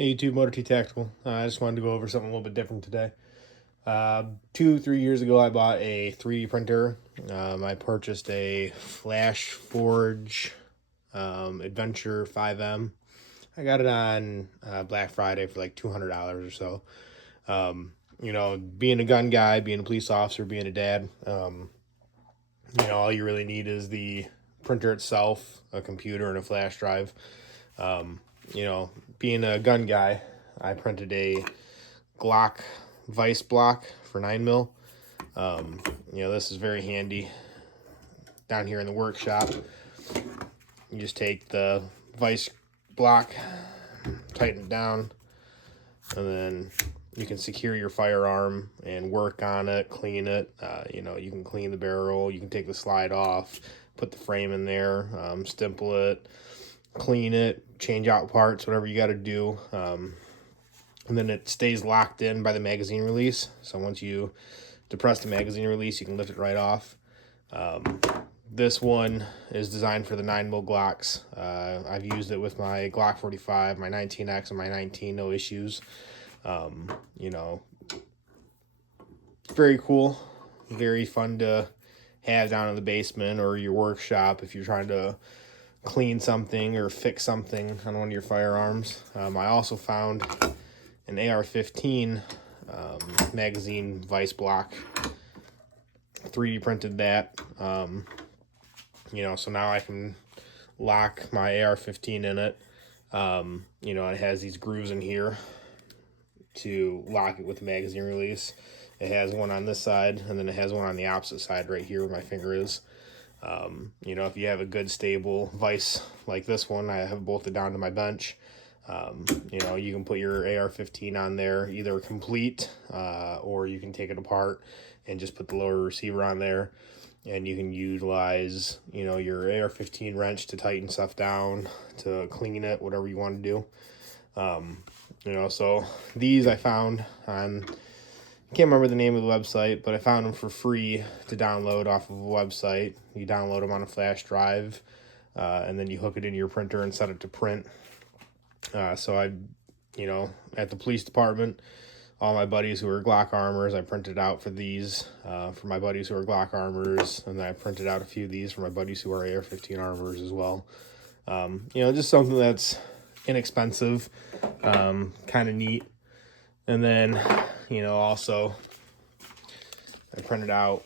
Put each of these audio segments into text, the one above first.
Hey YouTube, Motor T Tactical. I just wanted to go over something a little bit different today. 2-3 years ago, I bought a 3D printer. I purchased a Flash Forge Adventure 5M. I got it on Black Friday for like $200 or so. Being a gun guy, being a police officer, being a dad, all you really need is the printer itself, a computer, and a flash drive. Being a gun guy, I printed a Glock Vice block for 9mm. This is very handy down here in the workshop. You just take the Vice block, tighten it down, and then you can secure your firearm and work on it, clean it. You can clean the barrel, you can take the slide off, put the frame in there, stipple it, clean it, change out parts, whatever you got to do. And then it stays locked in by the magazine release. So once you depress the magazine release, you can lift it right off. This one is designed for the 9mm Glocks. I've used it with my Glock 45, my 19X, and my 19, no issues. Very cool, very fun to have down in the basement or your workshop if you're trying to clean something or fix something on one of your firearms. I also found an AR-15 magazine Vice block. 3D printed that. So now I can lock my AR-15 in it. It has these grooves in here to lock it with the magazine release. It has one on this side, and then it has one on the opposite side right here where my finger is. If you have a good stable vise like this one, I have bolted down to my bench. You can put your AR-15 on there either complete, or you can take it apart and just put the lower receiver on there, and you can utilize, your AR-15 wrench to tighten stuff down, to clean it, whatever you want to do. So these I found on, I can't remember the name of the website, but I found them for free to download off of a website. You download them on a flash drive, and then you hook it into your printer and set it to print. So at the police department, all my buddies who are Glock armors, I printed out for these, for my buddies who are Glock armors, and then I printed out a few of these for my buddies who are AR-15 armors as well. Just something that's inexpensive, kind of neat. And then, also I printed out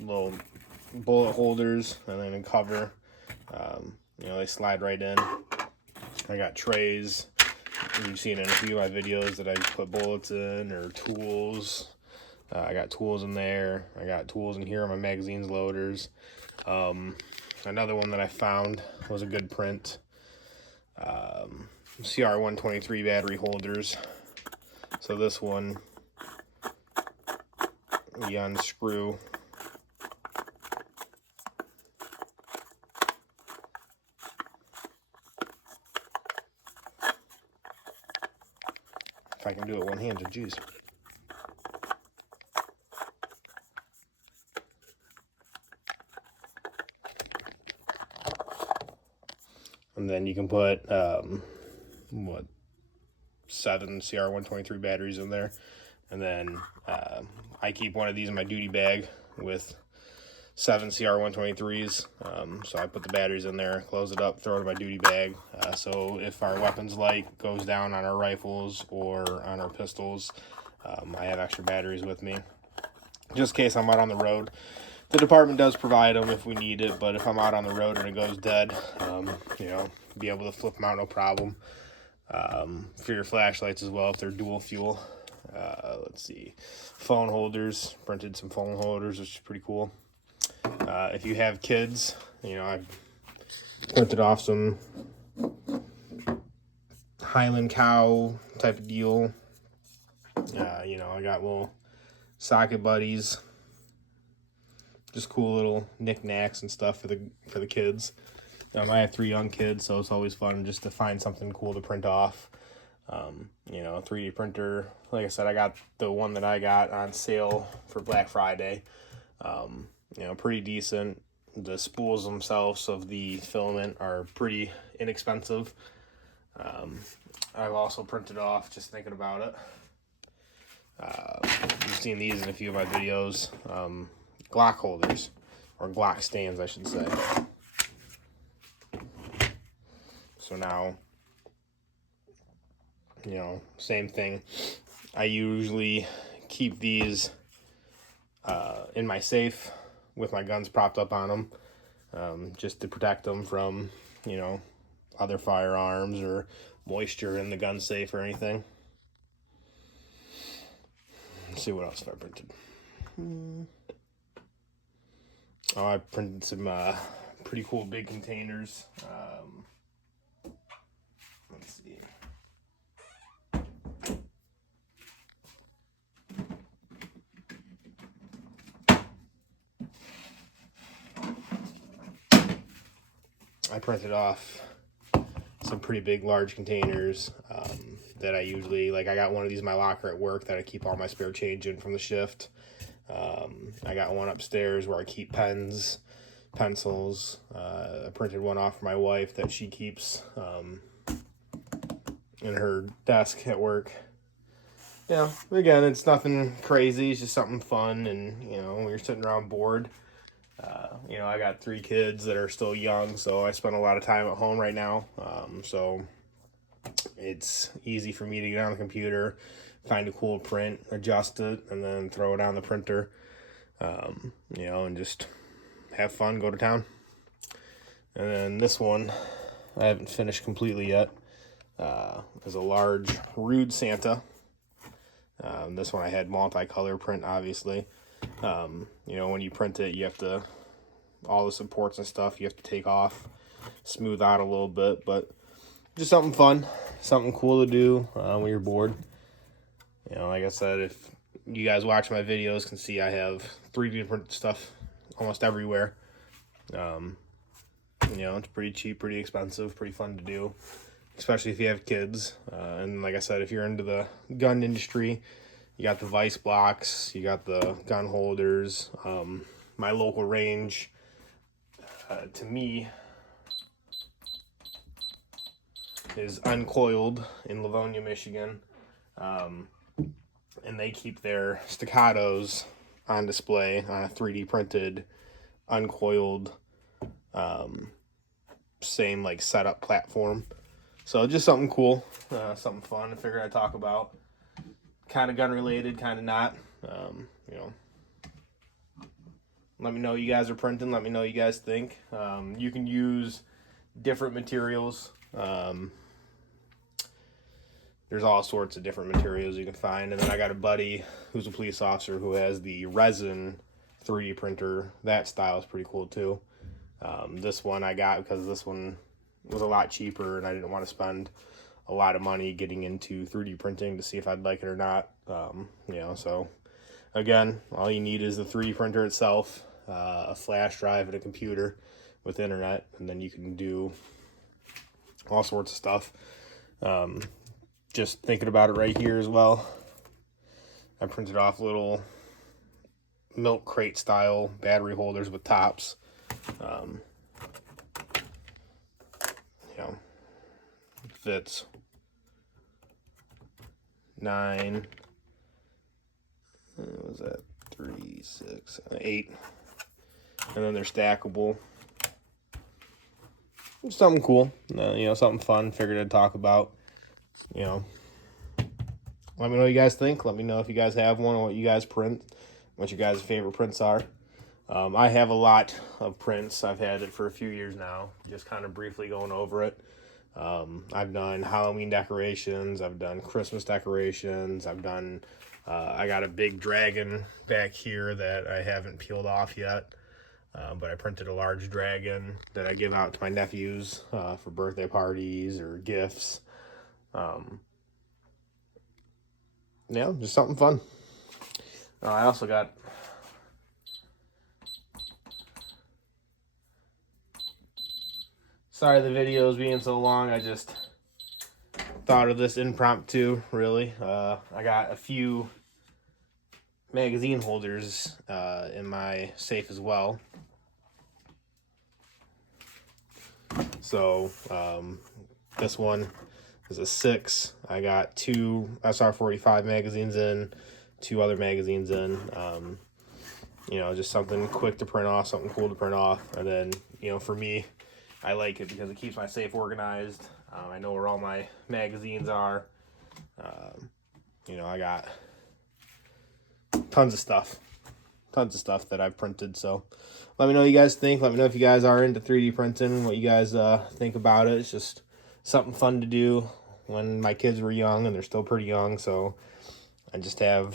little bullet holders and then a cover. They slide right in. I got trays. You've seen in a few of my videos that I put bullets in, or tools. I got tools in there. I got tools in here on my magazines loaders. Another one that I found was a good print. CR123 battery holders. So this one, you unscrew. If I can do it one-handed, geez. And then you can put, 7 CR123 batteries in there. And then I keep one of these in my duty bag with 7 CR123s. So I put the batteries in there, close it up, throw it in my duty bag. So if our weapons light goes down on our rifles or on our pistols, I have extra batteries with me, just in case I'm out on the road. The department does provide them if we need it, but if I'm out on the road and it goes dead, be able to flip them out, no problem. For your flashlights as well, if they're dual fuel. Let's see, phone holders, printed some phone holders, which is pretty cool. If you have kids, I printed off some Highland Cow type of deal. I got little socket buddies, just cool little knickknacks and stuff for the kids. I have 3 young kids, so it's always fun just to find something cool to print off. 3D printer. Like I said, I got the one that I got on sale for Black Friday. Pretty decent. The spools themselves of the filament are pretty inexpensive. I've also printed off, just thinking about it. You've seen these in a few of my videos. Glock holders, or Glock stands, I should say. So now, you know, same thing. I usually keep these in my safe with my guns propped up on them, just to protect them from, you know, other firearms or moisture in the gun safe or anything. Let's see what else have I printed. Oh, I printed some pretty cool big containers. Let's see. I printed off some pretty big, large containers that I usually, like I got one of these in my locker at work that I keep all my spare change in from the shift. I got one upstairs where I keep pens, pencils. I printed one off for my wife that she keeps in her desk at work. Yeah, again, it's nothing crazy. It's just something fun, and you know, when you're sitting around bored. You know, I got 3 kids that are still young, so I spend a lot of time at home right now. So it's easy for me to get on the computer, find a cool print, adjust it, and then throw it on the printer. You know, and just have fun, go to town. And then this one, I haven't finished completely yet. Is a large Rude Santa. This one I had multicolor print, obviously. You know, when you print it, you have to, all the supports and stuff, you have to take off, smooth out a little bit, but just something fun, something cool to do when you're bored. You know, like I said, if you guys watch my videos can see I have 3D print stuff almost everywhere. You know, it's pretty cheap, pretty expensive, pretty fun to do, especially if you have kids. And like I said, if you're into the gun industry, you got the vice blocks, you got the gun holders. My local range, to me, is Uncoiled in Livonia, Michigan. And they keep their staccatos on display on a 3D printed, uncoiled, same like setup platform. So just something cool, something fun I figured I'd talk about. Kind of gun related, kind of not. You know, let me know you guys are printing. Let me know you guys think. You can use different materials. There's all sorts of different materials you can find. And then I got a buddy who's a police officer who has the resin 3D printer. That style is pretty cool too. This one I got because this one was a lot cheaper and I didn't want to spend a lot of money getting into 3D printing to see if I'd like it or not. You know, so again, all you need is the 3D printer itself, a flash drive and a computer with internet, and then you can do all sorts of stuff. Just thinking about it right here as well, I printed off little milk crate style battery holders with tops. You know, fits 9, what was that, 3, 6, 8, and then they're stackable. Something cool, you know, something fun, figured I'd talk about. You know, let me know what you guys think. Let me know if you guys have one or what you guys print, what your guys' favorite prints are. I have a lot of prints. I've had it for a few years now, just kind of briefly going over it. I've done Halloween decorations. I've done Christmas decorations. I've done, I got a big dragon back here that I haven't peeled off yet. But I printed a large dragon that I give out to my nephews for birthday parties or gifts. Yeah, just something fun. I also got sorry the video is being so long. I just thought of this impromptu, really. I got a few magazine holders in my safe as well. So this one is a 6. I got 2 SR45 magazines in, 2 other magazines in. You know, just something quick to print off, something cool to print off. And then, you know, for me, I like it because it keeps my safe organized. I know where all my magazines are. You know, I got tons of stuff that I've printed. So let me know what you guys think. Let me know if you guys are into 3D printing, what you guys think about it. It's just something fun to do when my kids were young, and they're still pretty young. So I just have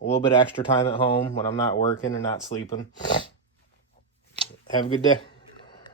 a little bit extra time at home when I'm not working or not sleeping. Have a good day.